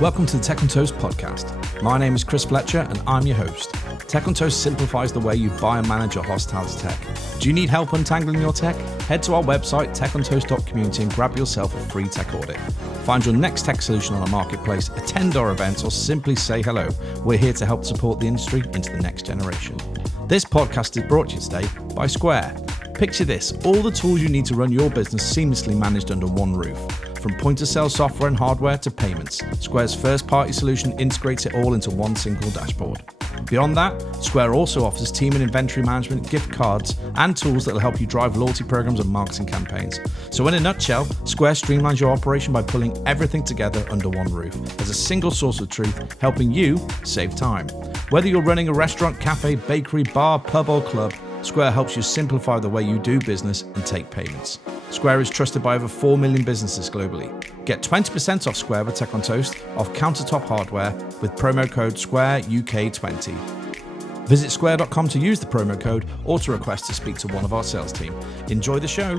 Welcome to the Tech on Toast podcast. My name is Chris Fletcher and I'm your host. Tech on Toast simplifies the way you buy and manage your hospitality tech. Do you need help untangling your tech? Head to our website techontoast.community and grab yourself a free tech audit. Find your next tech solution on our marketplace, attend our events, or simply say hello. We're here to help support the industry into the next generation. This podcast is brought to you today by Square. Picture this, all the tools you need to run your business seamlessly managed under one roof. From point-of-sale software and hardware to payments, Square's first-party solution integrates it all into one single dashboard. Beyond that, Square also offers team and inventory management, gift cards, and tools that will help you drive loyalty programs and marketing campaigns. So in a nutshell, Square streamlines your operation by pulling everything together under one roof as a single source of truth, helping you save time. Whether you're running a restaurant, cafe, bakery, bar, pub, or club, Square helps you simplify the way you do business and take payments. Square is trusted by over 4 million businesses globally. Get 20% off Square with Tech on Toast off countertop hardware with promo code SQUAREUK20. Visit square.com to use the promo code or to request to speak to one of our sales team. Enjoy the show.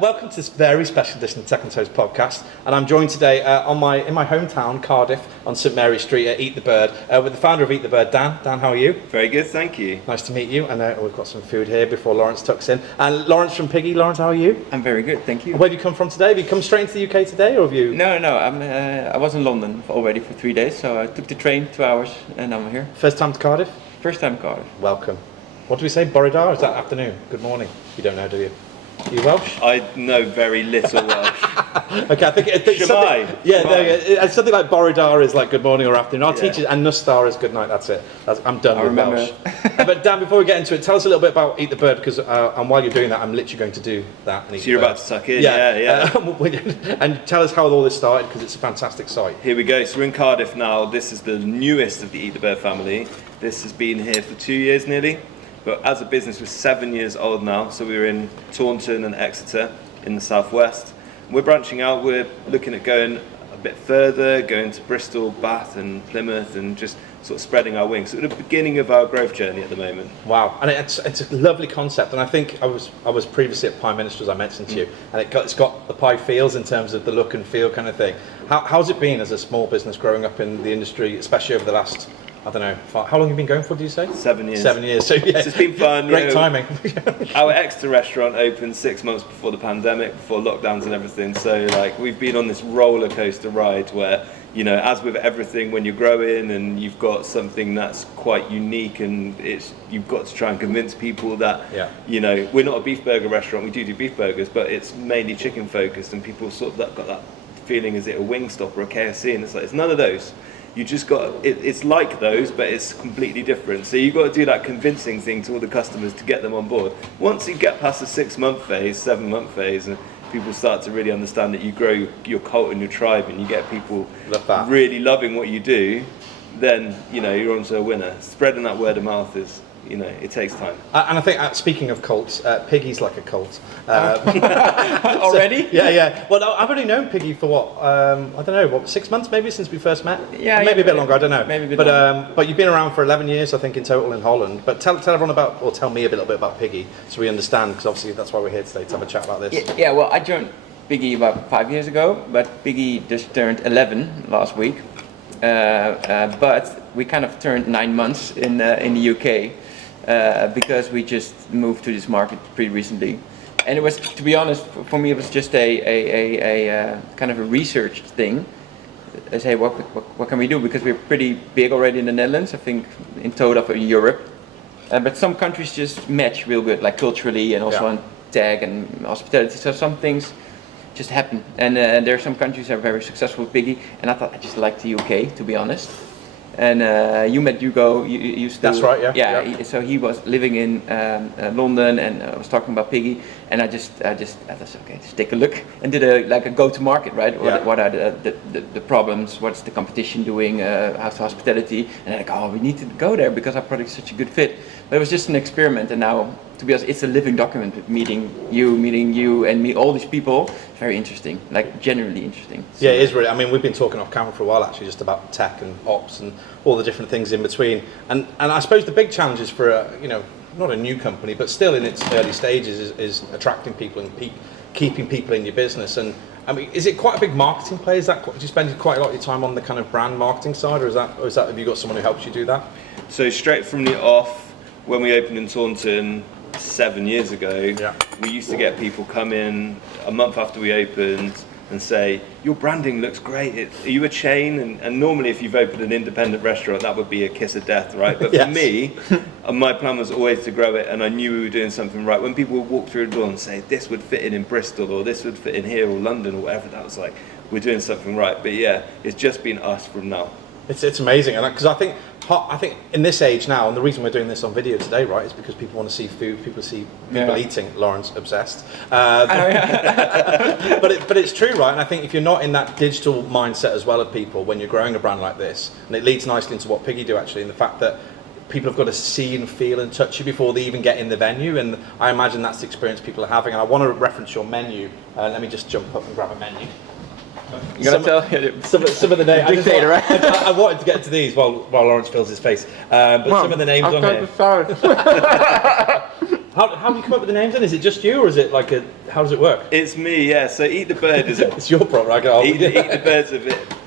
Welcome to this very special edition of Tech on Toast podcast, and I'm joined today in my hometown, Cardiff, on St Mary Street at Eat the Bird, with the founder of Eat the Bird, Dan. Dan, how are you? Very good, thank you. Nice to meet you, and we've got some food here before Laurens tucks in. And Laurens from Piggy. Laurens, how are you? I'm very good, thank you. Where have you come from today? Have you come straight into the UK today, or have you? No, I was in London already for 3 days, so I took the train 2 hours, and I'm here. First time to Cardiff? First time Cardiff. Welcome. What do we say, Borodar? Is that afternoon? Good morning. You don't know, do you? Are you Welsh? I know very little Welsh. Okay, I think Shemai. Something like Borodar is like good morning or afternoon. Our Yeah. teachers, and Nustar is good night. That's it. I'm done with remember. Welsh. But Dan, before we get into it, tell us a little bit about Eat the Bird, because and while you're doing that, I'm literally going to do that. And eat So you're the bird. about to tuck in, yeah. And tell us how all this started, because it's a fantastic site. Here we go, so we're in Cardiff now. This is the newest of the Eat the Bird family. This has been here for 2 years nearly. But as a business, we're 7 years old now, so we're in Taunton and Exeter in the southwest. We're branching out, we're looking at going a bit further, going to Bristol, Bath and Plymouth, and just sort of spreading our wings. So we're at the beginning of our growth journey at the moment. Wow, and it's a lovely concept, and I think I was previously at Prime Minister, as I mentioned to you, and it's got the pie feels in terms of the look and feel kind of thing. How's it been as a small business growing up in the industry, especially over the last, I don't know, how long have you been going for, do you say? 7 years. 7 years, so yeah. So it's been fun. Great timing. Our Exeter restaurant opened 6 months before the pandemic, before lockdowns and everything. So like we've been on this roller coaster ride where, you know, as with everything, when you're growing and you've got something that's quite unique, and you've got to try and convince people that, you know, we're not a beef burger restaurant. We do beef burgers, but it's mainly chicken focused, and people sort of got that feeling, is it a Wingstop or a KFC? And it's like, it's none of those. You just got, it's like those, but it's completely different. So you've got to do that convincing thing to all the customers to get them on board. Once you get past the 6 month phase, 7 month phase, and people start to really understand that you grow your cult and your tribe, and you get people really loving what you do, then, you know, you're onto a winner. Spreading that word of mouth is, you know, it takes time. And I think, speaking of cults, Piggy's like a cult. Already? So, yeah. Well, I've only known Piggy for what, I don't know, 6 months maybe since we first met? Yeah. Maybe a bit longer, I don't know. Maybe a bit longer. But you've been around for 11 years, I think, in total in Holland. But tell everyone about, or tell me a little bit about Piggy, so we understand, because obviously that's why we're here today, to have a chat about this. Yeah, well, I joined Piggy about 5 years ago, but Piggy just turned 11 last week. But we kind of turned 9 months in the UK. Because we just moved to this market pretty recently, and it was, to be honest, for me it was just a kind of a research thing. I say, what can we do? Because we're pretty big already in the Netherlands, I think in total in Europe, but some countries just match real good, like culturally and also on tech and hospitality. So some things just happen, and there are some countries that are very successful with Piggy, and I thought I just liked the UK, to be honest. And you met Hugo. You used to. That's right. Yeah. So he was living in London, and I was talking about Piggy, and I just thought, okay, just take a look, and did a go-to-market, right? What are the problems? What's the competition doing? How's the hospitality? And then we need to go there because our product is such a good fit. But it was just an experiment, and now, to be honest, it's a living document. With meeting you, and meet all these people. Very interesting, like genuinely interesting. So, yeah, it is really. I mean, we've been talking off camera for a while actually, just about tech and ops and all the different things in between. And I suppose the big challenge is for not a new company, but still in its early stages, is attracting people and keeping people in your business. And I mean, is it quite a big marketing play? Do you spend quite a lot of your time on the kind of brand marketing side, or is that have you got someone who helps you do that? So straight from the off, when we opened in Taunton 7 years ago, we used to get people come in a month after we opened and say, your branding looks great, are you a chain? And normally if you've opened an independent restaurant, that would be a kiss of death, right? But for me, my plan was always to grow it, and I knew we were doing something right. When people would walk through the door and say, this would fit in Bristol, or this would fit in here, or London, or whatever, that was like, we're doing something right. But yeah, it's just been us from now. It's amazing, and because I think in this age now, and the reason we're doing this on video today, right, is because people want to see food, people see people eating. Laurens obsessed, but it's true, right? And I think if you're not in that digital mindset as well as people when you're growing a brand like this, and it leads nicely into what Piggy do actually, in the fact that people have got to see and feel and touch you before they even get in the venue, and I imagine that's the experience people are having. And I want to reference your menu. Let me just jump up and grab a menu. You gotta tell some of the names. Dictator, right? I wanted to get to these while Laurens fills his face, but some of the names on here. How do you come up with the names then? Is it just you, or is it like how does it work? It's me, yeah. So Eat the Bird is it's your problem. Eat the Bird's a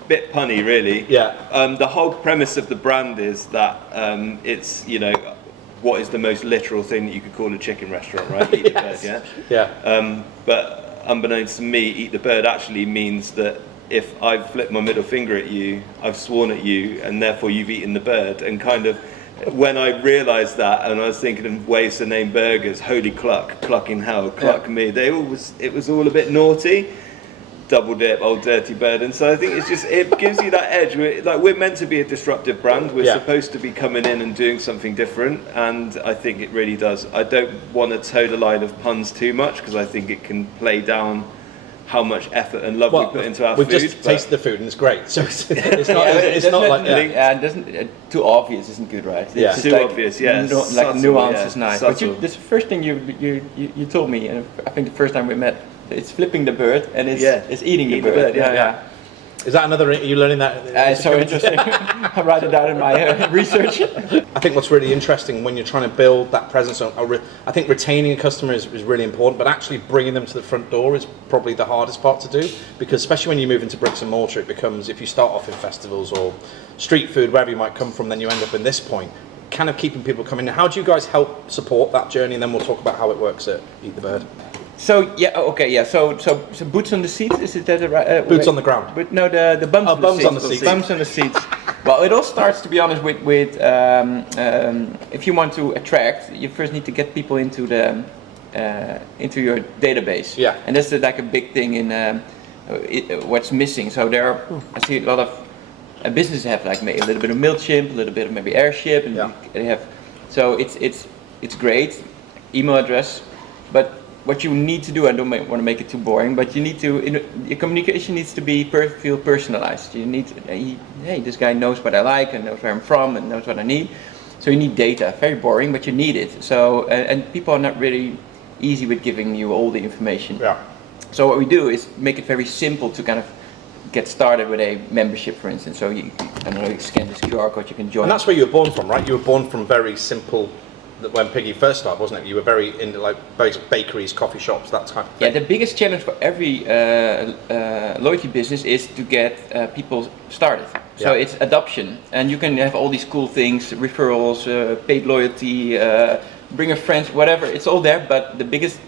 bit punny, really. Yeah. The whole premise of the brand is that it's, what is the most literal thing that you could call a chicken restaurant, right? Eat the Bird, yeah. Yeah. But unbeknownst to me, Eat the Bird actually means that if I've flipped my middle finger at you, I've sworn at you, and therefore you've eaten the bird. And kind of, when I realised that, and I was thinking of ways to name burgers, holy cluck in hell, cluck me. It was all a bit naughty. Double dip, old dirty bird. And so I think it gives you that edge. We're meant to be a disruptive brand. We're supposed to be coming in and doing something different, and I think it really does. I don't want to toe the line of puns too much, because I think it can play down how much effort and love we put into our food. We've just tasted the food and it's great. So it's not like too obvious isn't good, right? It's too obvious, yeah. Like nuance is nice. Subtle. But this is the first thing you told me, and I think the first time we met, it's flipping the bird and it's eating the bird. Yeah. Is that another? Are you learning that? It's so interesting. I write it down in my research. I think what's really interesting when you're trying to build that presence, I think retaining a customer is really important, but actually bringing them to the front door is probably the hardest part to do, because especially when you move into bricks and mortar, it becomes, if you start off in festivals or street food, wherever you might come from, then you end up in this point, kind of keeping people coming. How do you guys help support that journey? And then we'll talk about how it works at Eat the Bird. So So boots on the seats, is it that right? Boots on the ground. But no, the bumps on the seats. On the seats. Bumps on the seats. Well, it all starts, to be honest, with if you want to attract, you first need to get people into into your database. Yeah. And that's like a big thing in what's missing. So I see a lot of businesses have like maybe a little bit of MailChimp, a little bit of maybe Airship, and they have. So it's great, email address, but what you need to do, I don't want to make it too boring, but you need to, your communication needs to feel personalized. You need to, hey, this guy knows what I like and knows where I'm from and knows what I need. So you need data. Very boring, but you need it. So and people are not really easy with giving you all the information. Yeah. So what we do is make it very simple to kind of get started with a membership, for instance. So you scan this QR code, you can join. And that's where you were born from, right? You were born from very simple. When Piggy first started, wasn't it? You were very into like bakeries, coffee shops, that type of thing. Yeah, the biggest challenge for every loyalty business is to get people started. So it's adoption, and you can have all these cool things, referrals, paid loyalty, bring a friend, whatever. It's all there, but the biggest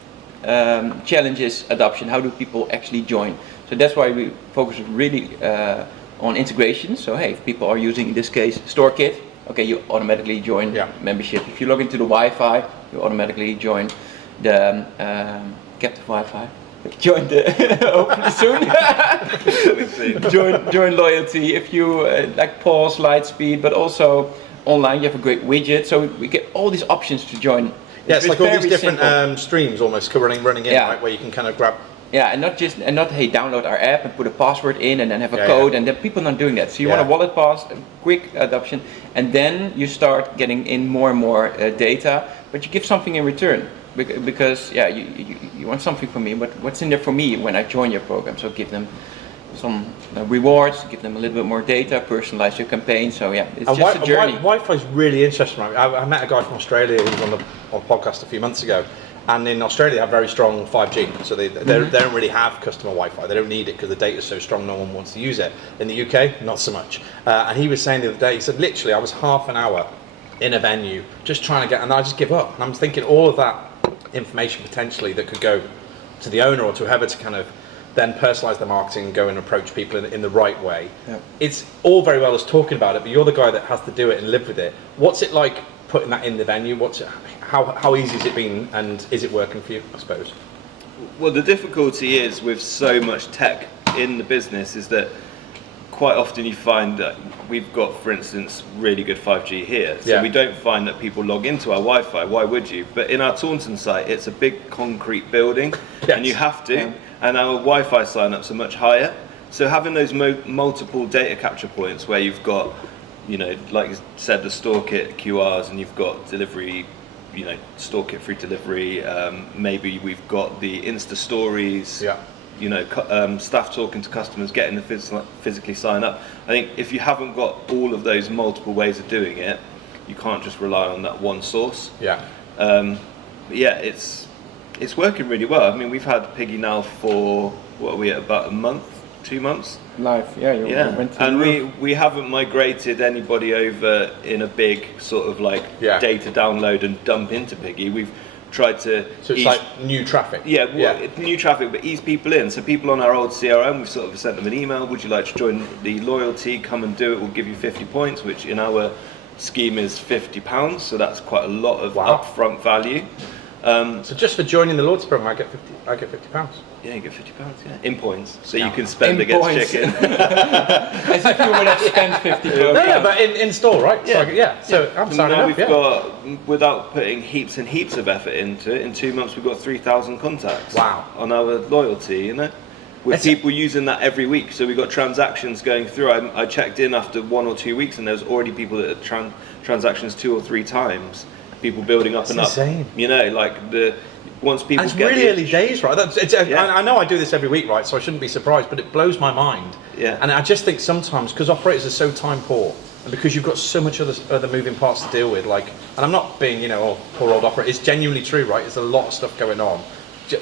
challenge is adoption. How do people actually join? So that's why we focus really on integration. So hey, if people are using, in this case, Storekit, okay, you automatically join membership. If you log into the Wi-Fi, you automatically join the captive Wi-Fi. Join the hopefully soon. join loyalty. If you like Pos, Lightspeed, but also online, you have a great widget. So we get all these options to join. It's like all these different streams almost running in, right, where you can kind of grab. Yeah, and not hey, download our app and put a password in and then have a code, and then people are not doing that. So you want a wallet pass, a quick adoption, and then you start getting in more and more data, but you give something in return because you want something from me. But what's in there for me when I join your program? So give them some rewards, give them a little bit more data, personalize your campaign. So yeah, it's just a journey. Wi-Fi is really interesting. Right? I met a guy from Australia who was on the podcast a few months ago, and in Australia they have very strong 5G, so they don't really have customer Wi-Fi. They don't need it because the data is so strong, no one wants to use it. In the UK, not so much. And he was saying the other day, he said literally I was half an hour in a venue just trying to get, and I just give up. And I'm thinking all of that information potentially that could go to the owner or to whoever to kind of then personalize the marketing and go and approach people in the right way. Yeah. It's all very well as talking about it, but you're the guy that has to do it and live with it. What's it like putting that in the venue? How easy has it been, and is it working for you, I suppose? Well, the difficulty is with so much tech in the business is that quite often you find that we've got, for instance, really good 5G here. So we don't find that people log into our Wi-Fi. Why would you? But in our Taunton site, it's a big concrete building, and you have to. Yeah. And our Wi-Fi sign-ups are much higher. So having those multiple data capture points where you've got, like you said, the Storekit QRs, and you've got delivery, Storekit free delivery. Maybe we've got the Insta stories. Yeah. Staff talking to customers, getting the physically sign up. I think if you haven't got all of those multiple ways of doing it, you can't just rely on that one source. Yeah. It's working really well. I mean, we've had Piggy now for, what are we at, about a month, 2 months? Live, and we haven't migrated anybody over in a big sort of data download and dump into Piggy. We've tried to... So it's like new traffic? It's new traffic, but ease people in. So people on our old CRM, we've sort of sent them an email, would you like to join the loyalty, come and do it, we'll give you 50 points, which in our scheme is £50, so that's quite a lot of upfront value. So just for joining the loyalty program, I get £50. Yeah, you get £50, in points. So you can spend against chicken. As if you would have spent 50 pounds. No, but in store, right? Yeah. So I'm signing up. We've got, without putting heaps and heaps of effort into it, in 2 months we've got 3,000 contacts. Wow. On our loyalty, with people using that every week. So we've got transactions going through. I checked in after 1 or 2 weeks, and there's already people that have transactions 2 or 3 times. People building up and up. Insane. Once people and it's get really early days, right? I know I do this every week, right? So I shouldn't be surprised, but it blows my mind. Yeah. And I just think sometimes, because operators are so time poor, and because you've got so much other moving parts to deal with, and I'm not being, poor old operator. It's genuinely true, right? There's a lot of stuff going on,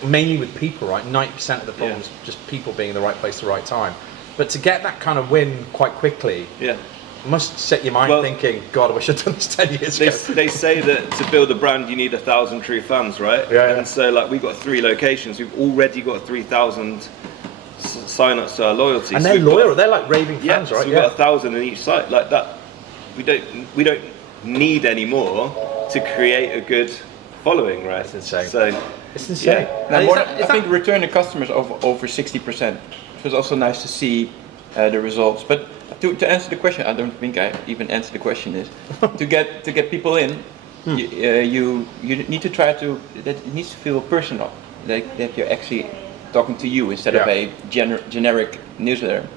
mainly with people, right? 90% of the problems just people being in the right place at the right time. But to get that kind of win quite quickly, must set your mind thinking, God, I wish I'd done this 10 years ago. They say that to build a brand, you need 1,000 true fans, right? Yeah. And so, we've got 3 locations. We've already got 3,000 sign-ups to our loyalty. And they're loyal. They're like raving fans, right? So we've got 1,000 in each site. Like that, we don't need any more to create a good following, right? That's insane. So it's insane. Yeah. I think return to customers over 60%. It was also nice to see the results, but. To answer the question, I don't think I even answered the question. Is to get people in, you need to try to. That it needs to feel personal. That you're actually talking to you instead of a generic newsletter.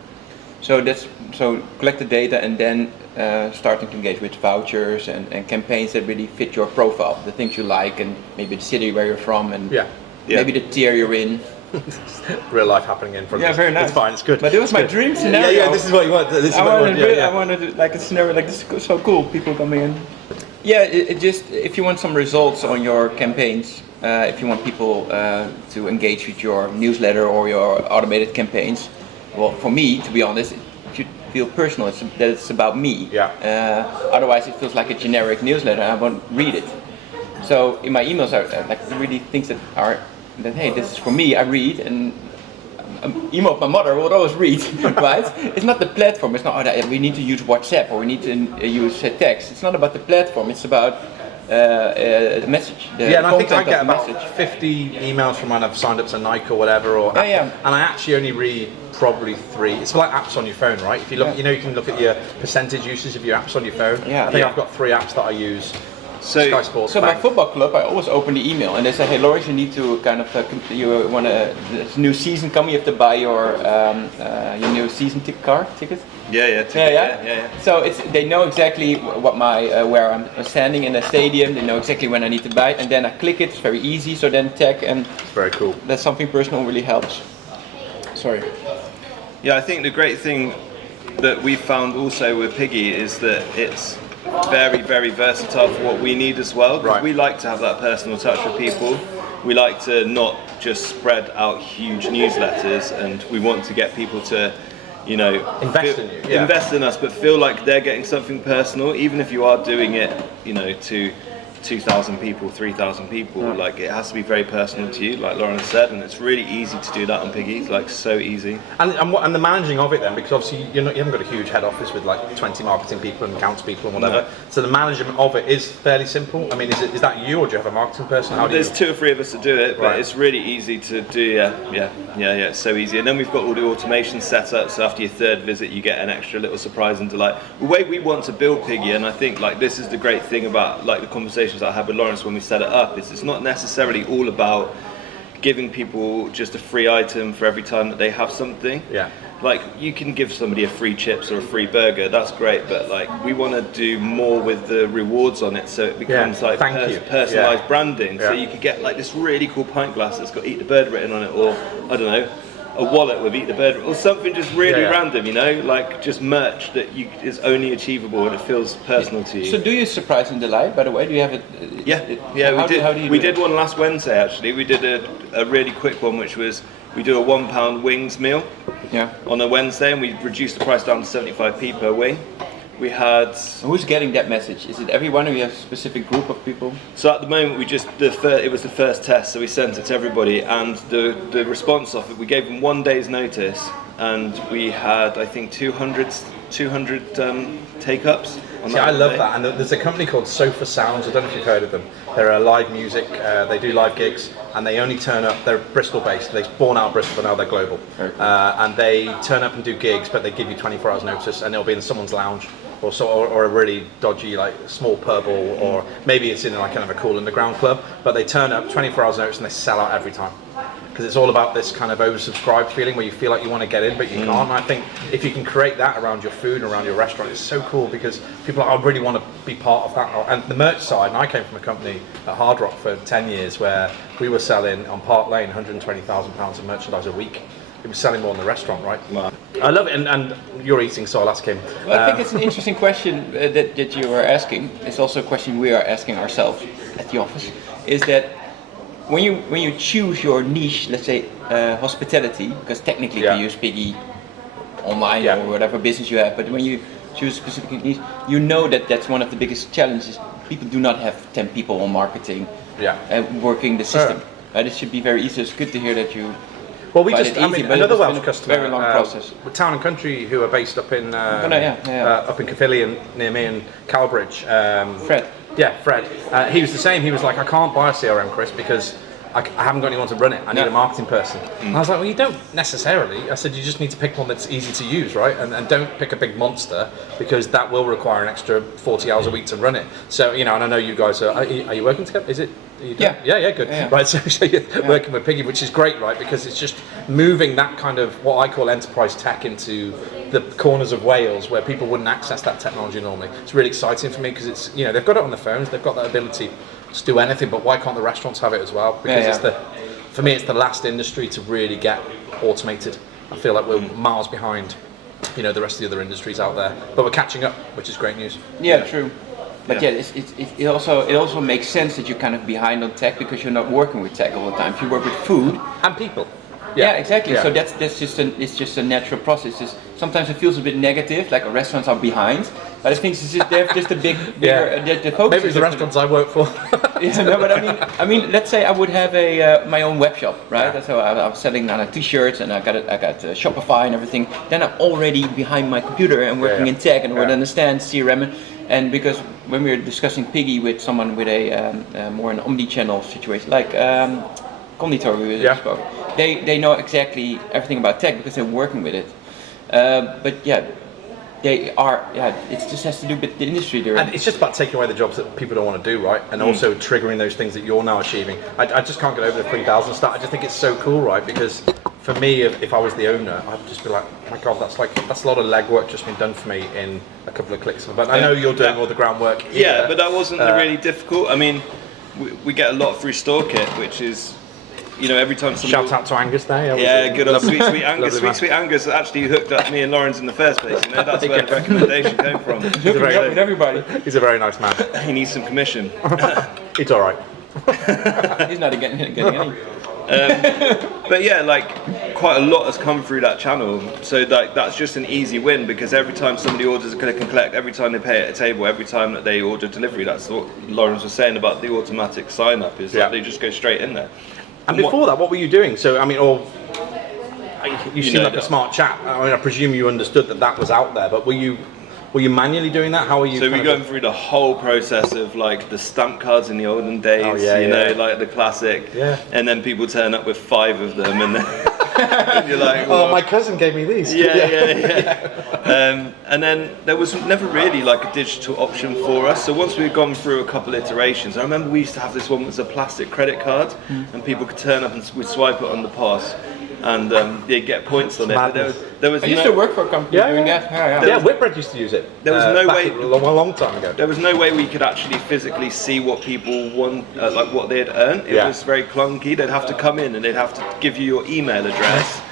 So collect the data and then starting to engage with vouchers and campaigns that really fit your profile, the things you like, and maybe the city where you're from, and maybe the tier you're in. Real life happening in front of us. Very nice. It's fine, it's good. But it was my dream scenario. Yeah, this is what you want. I wanted like a scenario like this is so cool, people coming in. Yeah, it just, if you want some results on your campaigns, if you want people to engage with your newsletter or your automated campaigns, well, for me, to be honest, it should feel personal, that it's about me. Yeah. Otherwise it feels like a generic newsletter, I won't read it. So in my emails are really things that hey, this is for me, I read, and email of my mother would always read, right? It's not the platform, it's not, we need to use WhatsApp or we need to use text. It's not about the platform, it's about the message. And I think I get about 50 emails from when I've signed up to Nike or whatever, and I actually only read probably 3. It's like apps on your phone, right? If you look, you can look at your percentage usage of your apps on your phone. I think I've got 3 apps that I use. Sky Sports. So my football club, I always open the email and they say, hey Laurens, you need to kind of, you want there's a new season coming, you have to buy your new season ticket. Yeah. So they know exactly what where I'm standing in the stadium. They know exactly when I need to buy it, and then I click it. It's very easy. So then tag, and it's very cool. That's something personal really helps. Sorry. Yeah, I think the great thing that we found also with Piggy is that it's very, very versatile for what we need as well. Because we like to have that personal touch with people. We like to not just spread out huge newsletters, and we want to get people to, you know, invest in us, but feel like they're getting something personal, even if you are doing it, you know, to 2,000 people, 3,000 people. Like, it has to be very personal to you, like Lauren said, and it's really easy to do that on Piggy, like so easy. And the managing of it then, because obviously you haven't got a huge head office with like 20 marketing people and accounts people and whatever. No. So the management of it is fairly simple. I mean, is that you, or do you have a marketing person? There's 2 or 3 of us to do it, but it's really easy to do. Yeah, it's so easy. And then we've got all the automation set up, so after your 3rd visit you get an extra little surprise and delight. The way we want to build Piggy, and I think like this is the great thing about like the conversation I had with Laurens when we set it up, is it's not necessarily all about giving people just a free item for every time that they have something. Yeah. Like, you can give somebody a free chips or a free burger, that's great, but like we want to do more with the rewards on it, so it becomes like personalised branding. So you could get like this really cool pint glass that's got Eat the Bird written on it, or I don't know, a wallet with Eat the Bird, or something just really random, you know, like just merch that is only achievable and it feels personal to you. So do you surprise and delight, by the way? Do you have it? We did one last Wednesday actually. We did a really quick one, which was we do a £1 wings meal on a Wednesday, and we reduced the price down to 75p per wing. We had... Who's getting that message? Is it everyone, or you have a specific group of people? So at the moment, it was the first test, so we sent it to everybody, and the response of it, we gave them 1 day's notice, and we had, I think, 200 take-ups. See, I love that, and there's a company called Sofa Sounds, I don't know if you've heard of them. They're a live music, they do live gigs, and they only turn up, they're Bristol based, they're born out of Bristol, but now they're global. Cool. And they turn up and do gigs, but they give you 24 hours notice, and it'll be in someone's lounge, or a really dodgy like small pub, or maybe it's in like kind of a cool underground club, but they turn up 24 hours notice and they sell out every time. Because it's all about this kind of oversubscribed feeling where you feel like you want to get in but you can't. And I think if you can create that around your food and around your restaurant, it's so cool, because people are, I really want to be part of that. And the merch side, and I came from a company at Hard Rock for 10 years where we were selling on Park Lane £120,000 of merchandise a week. It was selling more in the restaurant, right? Wow. I love it, and you're eating, so I'll ask him. Well, I think it's an interesting question that you are asking. It's also a question we are asking ourselves at the office. Is that when you choose your niche, let's say hospitality, because technically you use Piggy online or whatever business you have, but when you choose a specific niche, you know that that's one of the biggest challenges. People do not have 10 people on marketing and working the system. It should be very easy. It's good to hear that you. Well, another Welsh customer, very long process. Town and Country, who are based up in up in Caerphilly near me in Cowbridge. Fred. Yeah, Fred. He was the same. He was like, I can't buy a CRM, Chris, because I haven't got anyone to run it. I need a marketing person. And I was like, well, you don't necessarily. I said, you just need to pick one that's easy to use, right? And don't pick a big monster, because that will require an extra 40 hours a week to run it. So, and I know you guys are you working together? Is it? Yeah, good. Yeah. Right, so you're working with Piggy, which is great, right? Because it's just moving that kind of what I call enterprise tech into the corners of Wales where people wouldn't access that technology normally. It's really exciting for me, because it's they've got it on their phones, they've got that ability to do anything, but why can't the restaurants have it as well? Because for me, it's the last industry to really get automated. I feel like we're miles behind, the rest of the other industries out there, but we're catching up, which is great news. Yeah, true. But it also makes sense that you're kind of behind on tech, because you're not working with tech all the time. If you work with food and people. Yeah, exactly. Yeah. So that's just a natural process. Sometimes it feels a bit negative, like restaurants are behind. But I think they're just a bigger. The focus. Maybe it's the restaurants I work for. But I mean, let's say I would have my own web shop, right? Yeah. So I was selling t-shirts, and I got Shopify and everything. Then I'm already behind my computer and working in tech and would understand CRM. And because when we were discussing Piggy with someone with a more an omni-channel situation, like Conditor, we spoke, they know exactly everything about tech because they're working with it. They are. It just has to do with the industry they're in. And it's just about taking away the jobs that people don't want to do, right? And also triggering those things that you're now achieving. I just can't get over the 3,000 stuff. I just think it's so cool, right? Because for me, if I was the owner, I'd just be like, oh my God, that's a lot of legwork just been done for me in a couple of clicks. But I know you're doing all the groundwork here. Yeah, but that wasn't really difficult. I mean, we get a lot through Storekit, which is every time somebody... Shout out to Angus there. Yeah, good old Sweet Angus. Lovely Sweet Angus actually hooked up me and Laurens in the first place. That's where the recommendation came from. Hooking me up with everybody. He's a very nice man. He needs some commission. It's all right. He's not getting any. But yeah, like quite a lot has come through that channel. So that's just an easy win, because every time somebody orders a click and collect, every time they pay at a table, every time that they order delivery, that's what Laurens was saying about the automatic sign up, is that they just go straight in there. And before that, what were you doing? So, I mean, you seem like a smart chap. I mean, I presume you understood that was out there, but were you manually doing that? How are you? So we're going through the whole process of like the stamp cards in the olden days, like the classic, and then people turn up with 5 of them, and then and you're like, well, my cousin gave me these. And then there was never really like a digital option for us. So once we'd gone through a couple iterations, I remember we used to have this one that was a plastic credit card, and people could turn up and we'd swipe it on the POS, and they'd get points on it. But there was I used to work for a company doing that. Yeah, Whitbread used to use it. There was no way, a long time ago. There was no way we could actually physically see what people won, like what they had earned. It was very clunky. They'd have to come in and they'd have to give you your email address.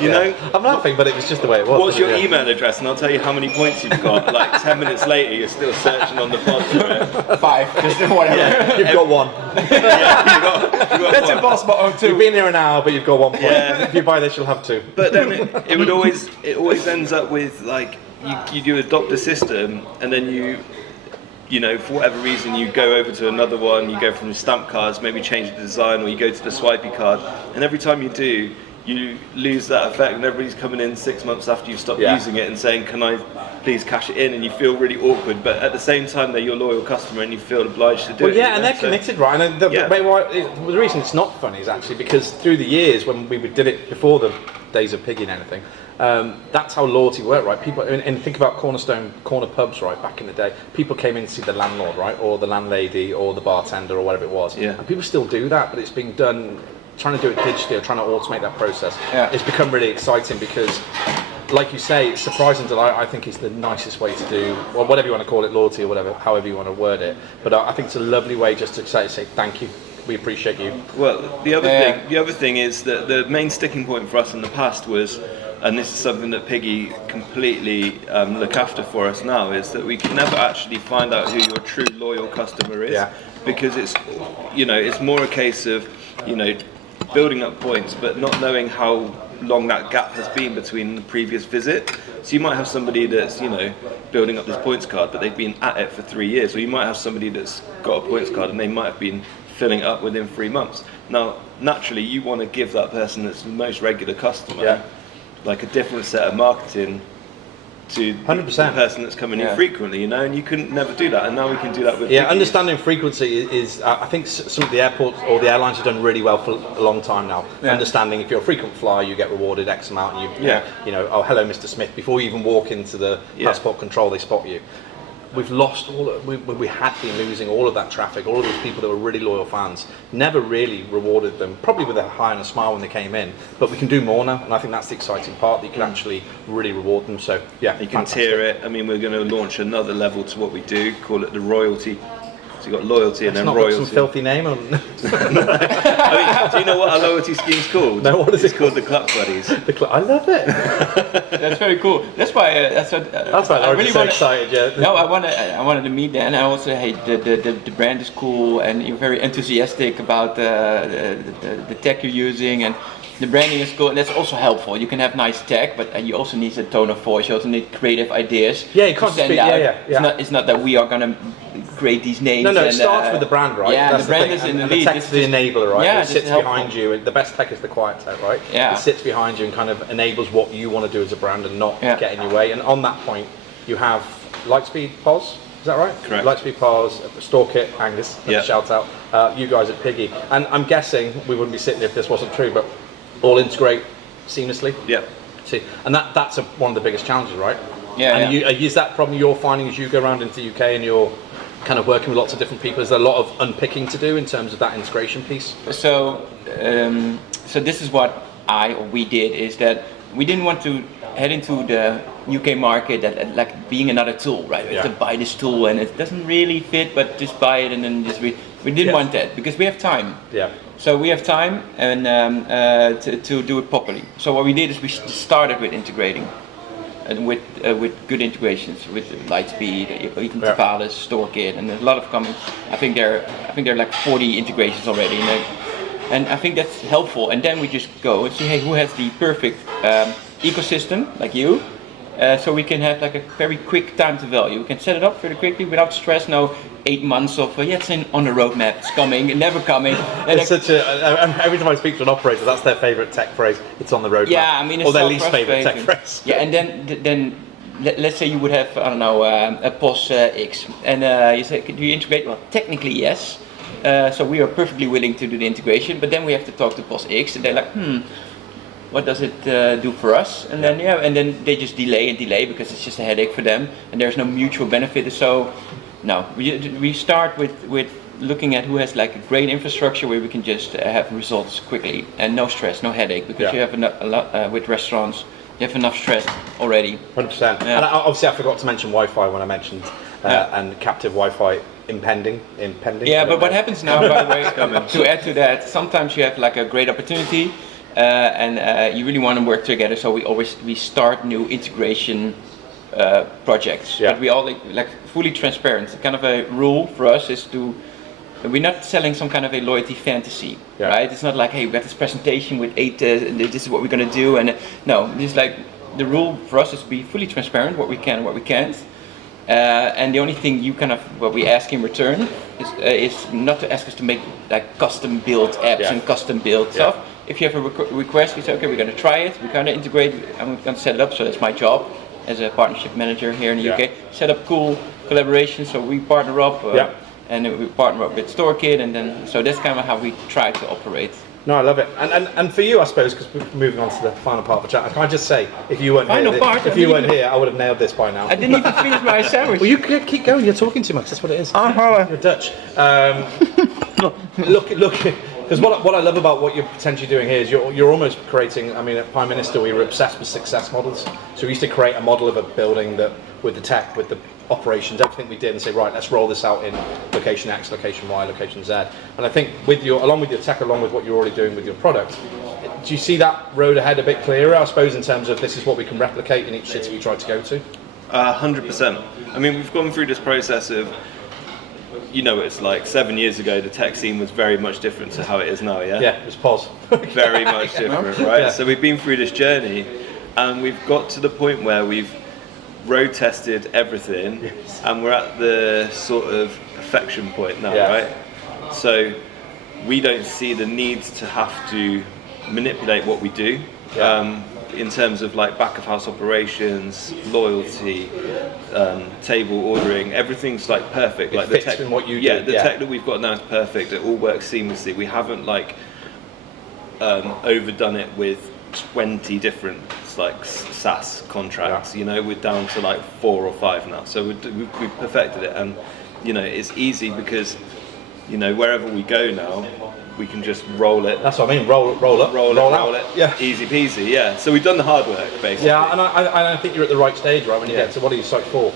You know? I'm laughing, but it was just the way it was. What's your email address? And I'll tell you how many points you've got. Like 10 minutes later, you're still searching on the pod for it. 5, just whatever. Yeah, you've got 1. You've got That's 1. impossible. Oh, 2. You've been here an hour, but you've got 1 point. Yeah. If you buy this, you'll have 2. But then it always ends up with like you do adopt a system, and then you know, for whatever reason, you go over to another one. You go from the stamp cards, maybe change the design, or you go to the swipey card, and every time you do, you lose that effect, and everybody's coming in 6 months after you've stopped using it and saying, can I please cash it in? And you feel really awkward, but at the same time they're your loyal customer and you feel obliged to do it. Yeah, and they're committed, right? And the reason it's not funny is actually because through the years when we did it before the days of Piggy and anything, that's how loyalty worked, right? People, and think about corner pubs, right? Back in the day, people came in to see the landlord, right, or the landlady, or the bartender, or whatever it was. Yeah. And people still do that, but it's being done. Trying to do it digitally or trying to automate that process, it's become really exciting because, like you say, it's surprising that I think it's the nicest way to do, well, whatever you want to call it, loyalty or whatever, however you want to word it. But I think it's a lovely way just to say thank you, we appreciate you. Well, the other thing is that the main sticking point for us in the past was, and this is something that Piggy completely look after for us now, is that we can never actually find out who your true loyal customer is, because it's more a case of building up points, but not knowing how long that gap has been between the previous visit. So you might have somebody that's building up this points card, but they've been at it for 3 years, or you might have somebody that's got a points card and they might have been filling it up within 3 months. Now, naturally, you want to give that person that's the most regular customer like a different set of marketing to 100%. The person that's coming in frequently, and you couldn't never do that, and now we can do that with Piggy. Understanding frequency is I think some of the airports or the airlines have done really well for a long time now. Understanding if you're a frequent flyer, you get rewarded X amount, and oh, hello Mr. Smith, before you even walk into the passport control, they spot you. We've lost we had been losing all of that traffic, all of those people that were really loyal fans. Never really rewarded them, probably with a high and a smile when they came in. But we can do more now, and I think that's the exciting part, that you can actually really reward them. So you can tier it. I mean, we're going to launch another level to what we do, call it the royalty. So you've got loyalty and then royalty. Some filthy name on. I mean, do you know what our loyalty scheme's called? No, what is it? It's called the Club Buddies. I love it. That's very cool. That's why. That's why I really so excited. Yeah. No, I wanted to meet Dan. I also, the brand is cool, and you're very enthusiastic about the tech you're using, and the branding is cool, and that's also helpful. You can have nice tech, but you also need a tone of voice. You also need creative ideas. Yeah, you can't speak. It's not that we are gonna create these names. No, it starts with the brand, right? Yeah, that's the brand is in the lead. The tech is the enabler, right? Yeah, it sits behind you. The best tech is the quiet tech, right? Yeah. It sits behind you and kind of enables what you want to do as a brand and not get in your way. And on that point, you have Lightspeed Pos. Is that right? Correct. Lightspeed Pos, Storekit, Angus. Shout out. You guys at Piggy. And I'm guessing we wouldn't be sitting here if this wasn't true, but all integrate seamlessly. Yeah. See, and that's one of the biggest challenges, right? Yeah. And is that problem you're finding as you go around into the UK and you're kind of working with lots of different people? Is there a lot of unpicking to do in terms of that integration piece? So this is what we did, is that we didn't want to heading to the UK market, that like being another tool, right? We have to buy this tool and it doesn't really fit, but just buy it and then just we didn't want that because we have time. Yeah. So we have time and to do it properly. So what we did is we started with integrating, and with good integrations with Lightspeed, even Tavalis, Storekit, and there's a lot of coming. I think there are like 40 integrations already, and I think that's helpful. And then we just go and see, hey, who has the perfect ecosystem like you, so we can have like a very quick time to value. We can set it up very quickly without stress. No 8 months of it's on the roadmap, it's coming, never coming. And it's such a. Every time I speak to an operator, that's their favourite tech phrase. It's on the roadmap. Yeah, I mean, it's or their so least favourite tech phrase. Yeah, and then let's say you would have, I don't know, a POS X, and you say, could you integrate? Well, technically yes. So we are perfectly willing to do the integration, but then we have to talk to POS X, and they're like, what does it do for us? And then they just delay because it's just a headache for them, and there's no mutual benefit. So no, we start with looking at who has like a great infrastructure where we can just have results quickly and no stress, no headache, because you have a lot with restaurants. You have enough stress already. 100%. Yeah. And obviously I forgot to mention Wi-Fi when I mentioned and captive Wi-Fi impending. Yeah, but what happens now, by the way, to add to that, sometimes you have like a great opportunity and you really want to work together. So we start new integration projects. Yeah. But we all like fully transparent. Kind of a rule for us is we're not selling some kind of a loyalty fantasy, right? It's not like, hey, we got this presentation with 8, this is what we're going to do, and no, it's like the rule for us is to be fully transparent, what we can and what we can't. And the only thing what we ask in return is not to ask us to make like custom built apps and custom built stuff. If you have a request, we say, okay, we're going to try it, we're going to integrate, and we're going to set it up. So that's my job as a partnership manager here in the UK. Set up cool collaborations, so we partner up. And we partner up with Storekit, and then so that's kind of how we try to operate. No, I love it. And for you, I suppose, because we're moving on to the final part of the chat. Can I just say, if you weren't here, I would have nailed this by now. I didn't even finish my sandwich. Well, you keep going. You're talking too much. That's what it is. You're Dutch. Look. Because what I love about what you're potentially doing here is you're almost creating. I mean, at Prime Minister, we were obsessed with success models. So we used to create a model of a building that, with the tech, with the operations, everything we did, and say, right, let's roll this out in location X, location Y, location Z. And I think along with your tech, along with what you're already doing with your product, do you see that road ahead a bit clearer, I suppose, in terms of this is what we can replicate in each city we try to go to? 100%. I mean, we've gone through this process of, it's like 7 years ago, the tech scene was very much different to how it is now, yeah? Yeah, it was POS. Very much different, right? Yeah. So we've been through this journey, and we've got to the point where we've road tested everything, and we're at the sort of perfection point now, right? So we don't see the need to have to manipulate what we do in terms of like back of house operations, loyalty, table ordering. Everything's like perfect. Like fits the tech, in what you do. The tech that we've got now is perfect. It all works seamlessly. We haven't like overdone it with 20 different like SaaS contracts. We're down to like 4 or 5 now, so we've perfected it, and it's easy because wherever we go now we can just roll it. That's what I mean, roll out. Yeah, easy peasy. Yeah, so we've done the hard work basically. Yeah, and I think you're at the right stage, right, when you get to, what are you, site 4?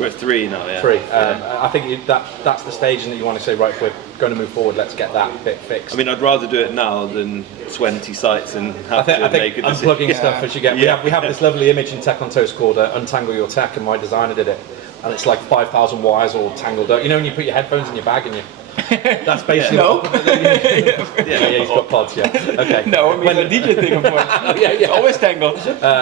We're at 3 now, yeah. 3. I think that's the stage that you want to say, right, if we're going to move forward, let's get that bit fixed. I mean, I'd rather do it now than 20 sites and have to make a decision. Unplugging stuff as you get. We have this lovely image in Tech on Toast called Untangle Your Tech, and my designer did it. And it's like 5,000 wires all tangled up. When you put your headphones in your bag and you... That's basically he's got pods, okay. No, I mean the DJ thing, of course. It's always tangled.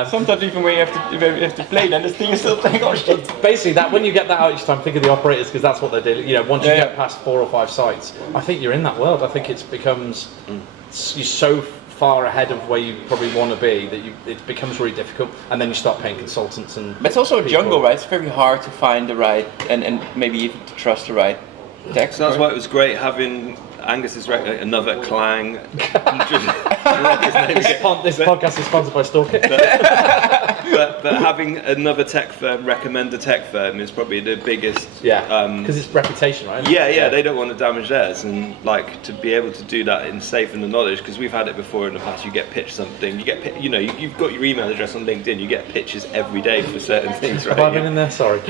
Sometimes even when you have to play, then this thing is still tangled. Basically, that when you get that out each time, think of the operators, because that's what they do. Once you get past 4 or 5 sites, I think you're in that world. I think you're so far ahead of where you probably want to be that it becomes really difficult, and then you start paying consultants but it's also a jungle, right? It's very hard to find the right and maybe even to trust the right tech. So that's why it was great having Angus is another Clang. Drop his name again. This podcast is sponsored by Storekit. But having another tech firm recommend a tech firm is probably the biggest. Because it's reputation, right? Yeah, they don't want to damage theirs, and like to be able to do that in safe and the knowledge, because we've had it before in the past. You get pitched something, you've got your email address on LinkedIn. You get pitches every day for certain things, right? Have I been in there? Sorry.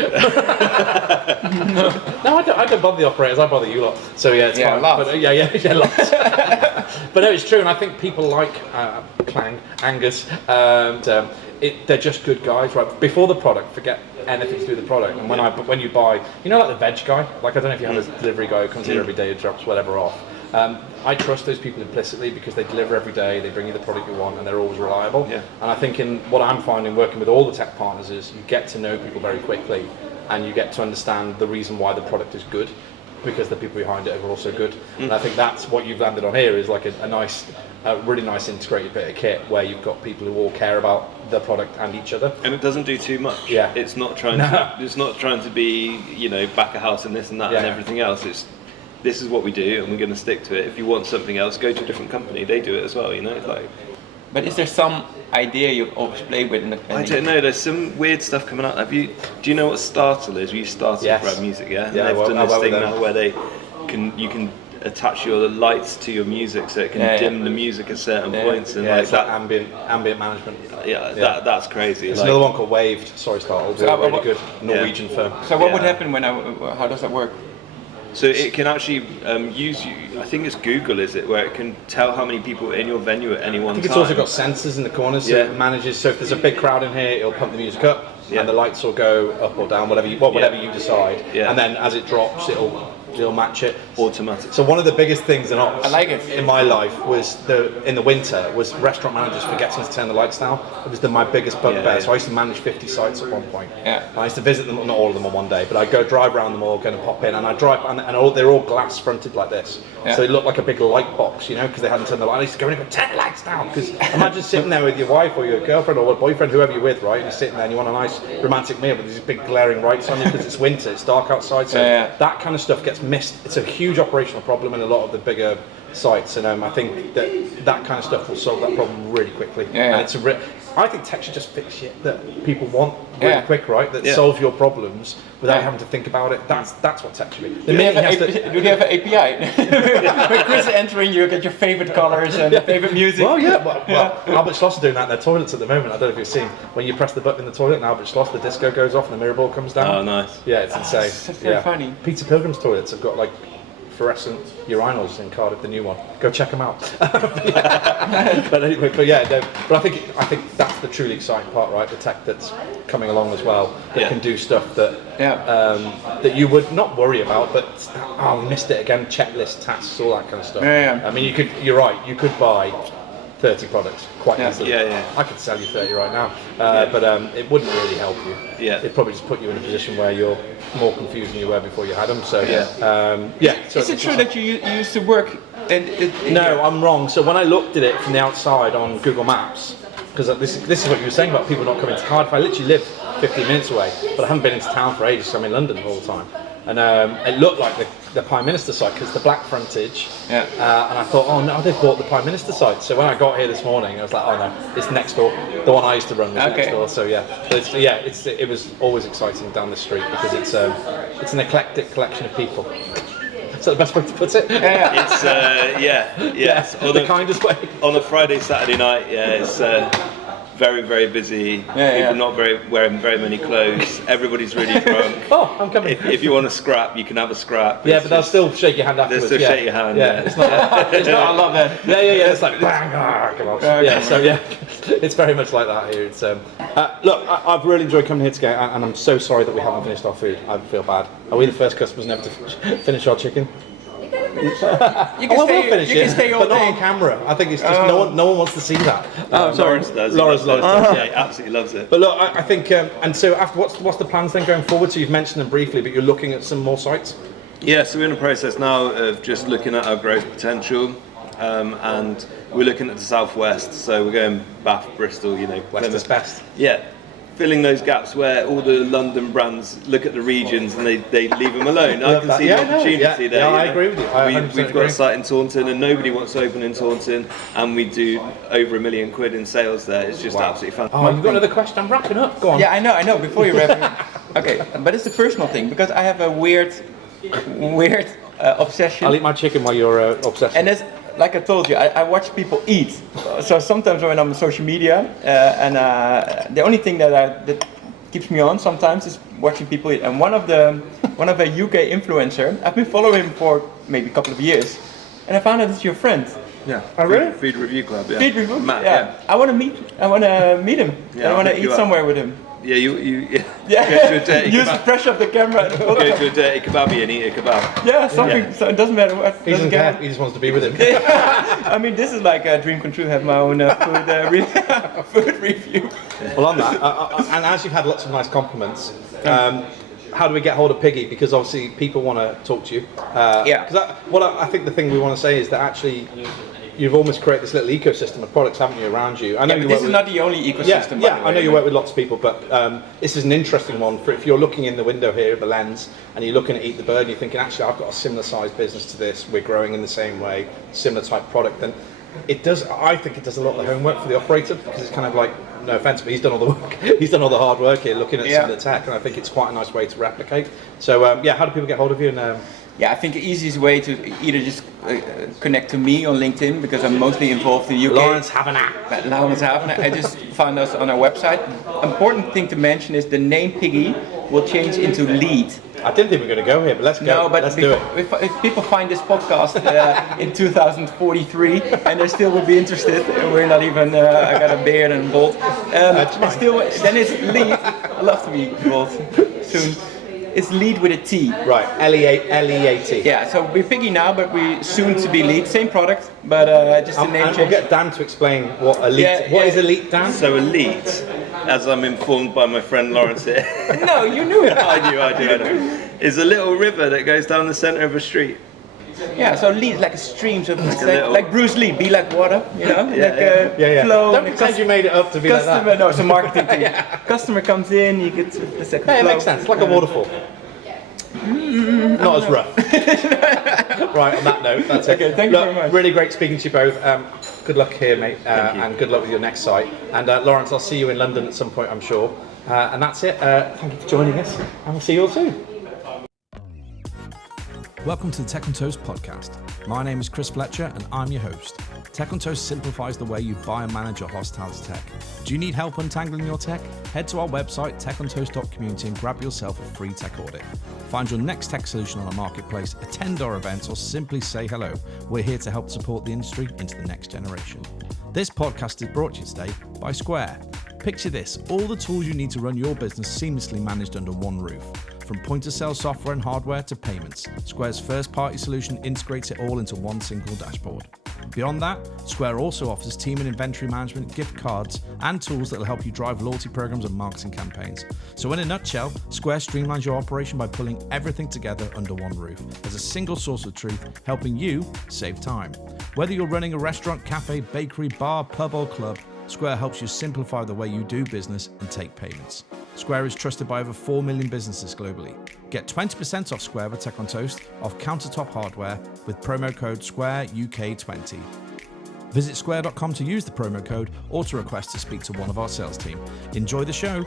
No, I don't bother the operators. I bother you lot. So yeah, it's fine. Lots. But, lots. But no, it's true, and I think people like Clang, Angus, they're just good guys, right? Before the product, forget anything to do with the product. And when you buy, like the veg guy, like I don't know if you have a delivery guy who comes here every day and drops whatever off. I trust those people implicitly because they deliver every day, they bring you the product you want, and they're always reliable. Yeah. And I think what I'm finding working with all the tech partners is you get to know people very quickly, and you get to understand the reason why the product is good, because the people behind it are also good. And I think that's what you've landed on here is like a really nice integrated bit of kit where you've got people who all care about the product and each other. And it doesn't do too much. Yeah. It's not trying to be, back a house and this and that and everything else. This is what we do and we're going to stick to it. If you want something else, go to a different company. They do it as well, It's like. But is there some idea you've always played with? I don't know. There's some weird stuff coming out. Do you know what Startle is? We use Startle for our music, yeah. Yeah, they've done this thing now where you can attach your lights to your music, so it can dim the music at certain points, and it's like ambient management. That's crazy. There's another one called Waved. Sorry, Startle. It's a really good Norwegian firm. So what would happen how does that work? So it can actually use you. I think it's Google, is it, where it can tell how many people are in your venue at any one time. I think it's also got sensors in the corners, so it manages. So if there's a big crowd in here, it'll pump the music up, and the lights will go up or down, whatever you decide. Yeah. And then as it drops, it'll match it automatically. So one of the biggest things in my life was in the winter was restaurant managers forgetting to turn the lights down. It was my biggest bugbear. So I used to manage 50 sites at one point. Yeah. I used to visit them, not all of them on one day, but I'd go drive around them all, going to pop in, and I'd drive, they're all glass fronted like this. Yeah. So they look like a big light box, because they hadn't turned the light. I used to go in and go, turn the lights down, because imagine sitting there with your wife or your girlfriend or boyfriend, whoever you're with, right? And you're sitting there and you want a nice romantic meal, but there's these big glaring lights on you because it's winter, it's dark outside, so that kind of stuff gets missed. It's a huge operational problem in a lot of the bigger sites, and I think that kind of stuff will solve that problem really quickly. And it's I think tech should just fix shit that people want really quick, right? That solves your problems without having to think about it. That's what tech should be. Do they have an API? When Chris is entering, you get your favorite colors and favorite music. Well, well, Albert Schloss are doing that in their toilets at the moment. I don't know if you've seen, when you press the button in the toilet in Albert Schloss, the disco goes off and the mirror ball comes down. Oh, nice. Yeah, it's insane. That's very funny. Peter Pilgrim's toilets have got like fluorescent urinals in Cardiff, the new one. Go check them out. But anyway, but I think that's the truly exciting part, right? The tech that's coming along as well that can do stuff that that you would not worry about, but we missed it again. Checklist, tasks, all that kind of stuff. I mean, you're right. You could buy 30 products quite easily. I could sell you 30 right now, but it wouldn't really help you. It'd probably just put you in a position where you're more confused than you were before you had them. So So is it true that you used to work? No, I'm wrong. So when I looked at it from the outside on Google Maps, because this is what you were saying about people not coming to Cardiff. I literally live 15 minutes away, but I haven't been into town for ages. So I'm in London all the time. And it looked like the Prime Minister site because the black frontage. And I thought, oh no, they've bought the Prime Minister site. So when I got here this morning, I was like, oh no, it's next door. The one I used to run was next door. So it was always exciting down the street because it's an eclectic collection of people. Is that the best way to put it? It's the kindest way. On a Friday, Saturday night, it's very, very busy. People not wearing very many clothes. Everybody's really drunk. I'm coming. If you want to scrap, you can have a scrap. But they'll still shake your hand afterwards. They'll still shake your hand. It's not. I love that. It's like bang. Come on. It's very much like that here. It's look, I've really enjoyed coming here today, and I'm so sorry that we haven't finished our food. I feel bad. Are we the first customers never to finish our chicken? You can stay all but not day. on camera. I think it's just no one wants to see that. Sorry, Laurens does. Yeah, he absolutely loves it. But look, I think, and so after what's the plans then going forward? So you've mentioned them briefly, but you're looking at some more sites. Yeah, so we're in the process now of just looking at our growth potential, and we're looking at the southwest. So we're going Bath, Bristol, West is best. Yeah. filling those gaps where all the London brands look at the regions and they leave them alone. I can see the opportunity there. Yeah, I agree with you. We've got a site in Taunton and nobody wants to open in Taunton, and we do over £1 million in sales there. It's just absolutely fantastic. Oh, you've got another question? I'm wrapping up. Go on. Yeah, I know. Before you wrap up. Okay, but it's a personal thing because I have a weird obsession. I'll eat my chicken while you're obsessed. And it's, like I told you, I watch people eat. So sometimes when I'm on social media, the only thing that keeps me on sometimes is watching people eat. And one of a UK influencer, I've been following him for maybe a couple of years, and I found out it's your friend. Yeah. Oh, really? Food Review Club. Yeah. Food Review. Matt, yeah. I want to meet him. Yeah, I want to eat somewhere with him. Yeah, you Yeah. go to a dirty Use the kebab. pressure of the camera. Go to a dirty kebabby and eat a kebab. Yeah, something. Yeah. So it doesn't matter what. He doesn't care. He just wants to be with him. I mean, this is like a dream come true. Have my own food review. Well, on that, and as you've had lots of nice compliments, how do we get hold of Piggy? Because obviously people want to talk to you. Because I think the thing we want to say is that actually you've almost created this little ecosystem of products, haven't you, around you? I know this is not the only ecosystem. Yeah, I know you work with lots of people, but this is an interesting one for if you're looking in the window here, the lens, and you're looking at Eat the Bird, and you're thinking, actually, I've got a similar sized business to this. We're growing in the same way, similar type product. Then it does. I think it does a lot of the homework for the operator because it's kind of like, no offense, but he's done all the work. He's done all the hard work here, looking at some of the tech, and I think it's quite a nice way to replicate. So how do people get hold of you? And yeah, I think the easiest way to either just connect to me on LinkedIn because I'm mostly involved in the UK. Laurens Havenaar. Laurens Havenaar. I just found us on our website. Important thing to mention is the name Piggy will change into Lead. I didn't think we were going to go here, but let's go. No, but let's do it. If people find this podcast in 2043 and they still would be interested, we're not even. I got a beard and bald. Still, then it's Lead. I'd love to be bald soon. It's Lead with a T. Right, L-E-A-T. Yeah, so we're Piggy now, but we soon to be Lead. Same product, but just a name change. We'll get Dan to explain what Elite. What is Elite, Dan? So Elite, as I'm informed by my friend Lawrence here. No, you knew it. I know. Is a little river that goes down the centre of a street. Yeah, so Lead is like a stream, so it's like Bruce Lee, be like water, you know? Flow. Don't pretend you made it up to be like that. No, it's a marketing thing. Customer comes in, you get the second flow. It makes sense, like a waterfall. Not as rough. Right, on that note, that's it. Okay, thank you very much. Really great speaking to you both. Good luck here, mate, and good luck with your next site. And Lawrence, I'll see you in London at some point, I'm sure. And that's it. Thank you for joining us, and we'll see you all soon. Welcome to the Tech on Toast podcast. My name is Chris Fletcher and I'm your host. Tech on Toast simplifies the way you buy and manage your hospitality tech. Do you need help untangling your tech? Head to our website techontoast.community and grab yourself a free tech audit. Find your next tech solution on our marketplace, attend our events, or simply say hello. We're here to help support the industry into the next generation. This podcast is brought to you today by Square. Picture this, all the tools you need to run your business seamlessly managed under one roof. From point-of-sale software and hardware to payments, Square's first-party solution integrates it all into one single dashboard. Beyond that, Square also offers team and inventory management, gift cards, and tools that will help you drive loyalty programs and marketing campaigns. So in a nutshell, Square streamlines your operation by pulling everything together under one roof as a single source of truth, helping you save time. Whether you're running a restaurant, cafe, bakery, bar, pub, or club, Square helps you simplify the way you do business and take payments. Square is trusted by over 4 million businesses globally. Get 20% off Square with Tech on Toast off countertop hardware with promo code SQUAREUK20. Visit square.com to use the promo code or to request to speak to one of our sales team. Enjoy the show.